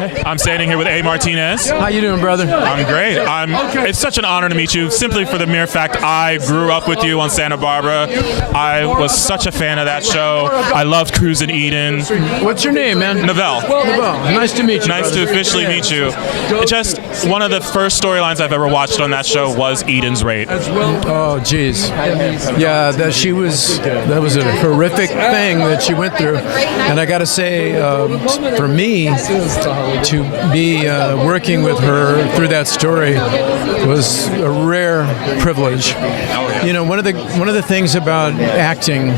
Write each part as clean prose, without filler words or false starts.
I'm standing here with A. Martinez. How you doing, brother? I'm great. It's such an honor to meet you, simply for the mere fact I grew up with you on Santa Barbara. I was such a fan of that show. I loved Cruz and Eden. What's your name, man? Novell. Nice to meet you. Nice to officially meet you. Just one of the first storylines I've ever watched on that show was Eden's rape. Oh, geez. Yeah, that was a horrific thing that she went through. And I got to say, for me, to be working with her through that story was a rare privilege. You know, one of the things about acting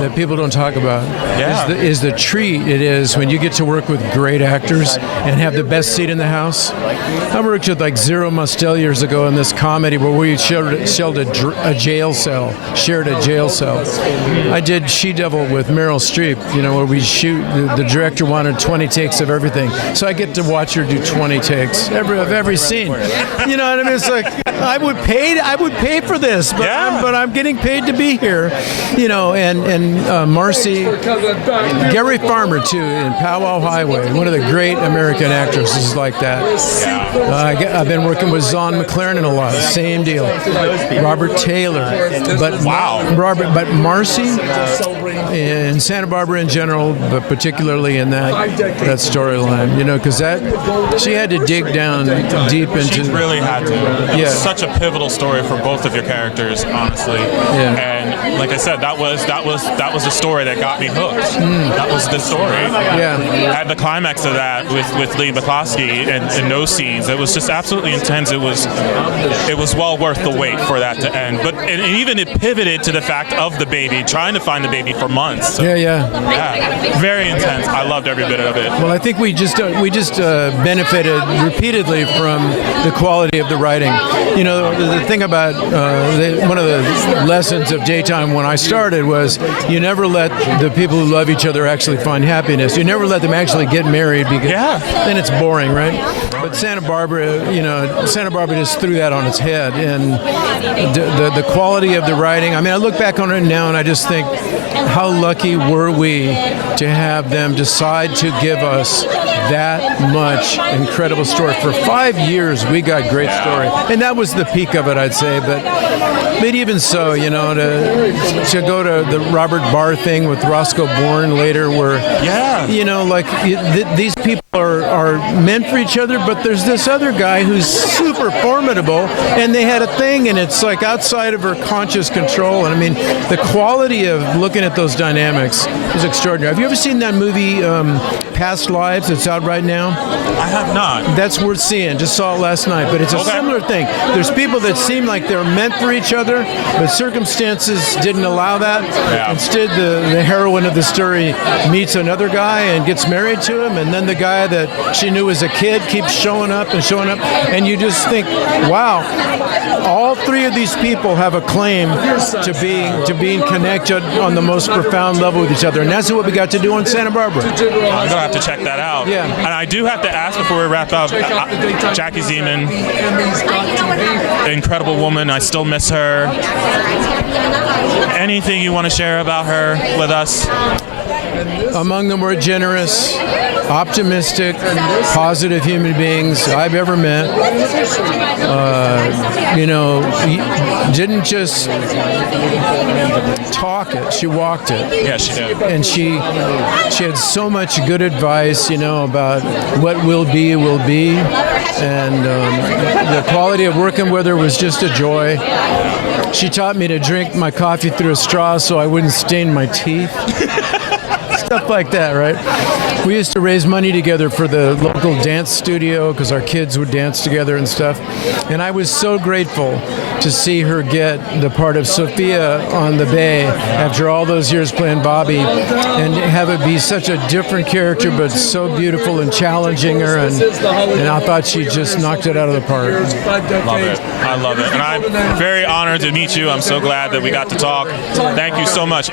that people don't talk about is the treat it is when you get to work with great actors and have the best seat in the house. I worked with like Zero Mostel years ago in this comedy where we shared a jail cell. I did She-Devil with Meryl Streep, you know, where we shoot, the director wanted 20 takes of everything. So I get to watch her do 20 takes of every scene. You know what I mean? It's like, I would pay for this, but I'm getting paid to be here, you know, and Marcy, Gary Farmer too, in Powwow Highway, one of the great American actresses like that. I've been working with Zahn McLaren a lot, same deal. Robert Taylor, but Marcy in Santa Barbara in general, but particularly in that storyline, you know, because she had to dig down deep into. She really had to. It was such a pivotal story for both of your characters, honestly. Yeah. And like I said, that was the story that got me hooked. That was the story. Yeah. At the climax of that with Lee McCloskey and those scenes, it was just absolutely intense. It was well worth the wait for that to end. But and even it pivoted to the fact of the baby, trying to find the baby for months. So, very intense. I loved every bit of it. Well, I think we just benefited repeatedly from the quality of the writing. You know, the thing about one of the lessons of daytime when I started was you never let the people who love each other actually find happiness. You never let them actually get married because then it's boring, right? But Santa Barbara just threw that on its head, and the quality of the writing. I mean, I look back on it now and I just think, how lucky were we to have them decide to give us that much incredible story. For 5 years, we got great story, and that was the peak of it, I'd say. But even so, you know, to go to the Robert Barr thing with Roscoe Bourne later, where you know, like these people are meant for each other, but there's this other guy who's super formidable, and they had a thing, and it's like outside of her conscious control. And I mean, the quality of looking at those dynamics is extraordinary. Have you ever seen that movie, Past Lives? It's out right now. I have not. That's worth seeing. Just saw it last night. But it's a similar thing. There's people that seem like they're meant for each other, but circumstances didn't allow that. Yeah. Instead, the heroine of the story meets another guy and gets married to him, and then the guy that she knew as a kid keeps showing up, and you just think, wow, all three of these people have a claim to being connected on the most profound level with each other, and that's what we got to do on Santa Barbara. I'm gonna have to check that out. Yeah. And I do have to ask before we wrap up, Jaclyn Zeman, incredible woman. I still miss her. Anything you want to share about her with us? Among the more generous, optimistic, positive human beings I've ever met. You know, didn't just talk it, she walked it. Yeah, she did. And she had so much good advice, you know, about what will be. And the quality of working with her was just a joy. She taught me to drink my coffee through a straw so I wouldn't stain my teeth. Stuff like that, right? We used to raise money together for the local dance studio because our kids would dance together and stuff. And I was so grateful to see her get the part of Sophia on the Bay after all those years playing Bobby, and have it be such a different character but so beautiful and challenging her. And I thought she just knocked it out of the park. Love it. I love it. And I'm very honored to meet you. I'm so glad that we got to talk. Thank you so much.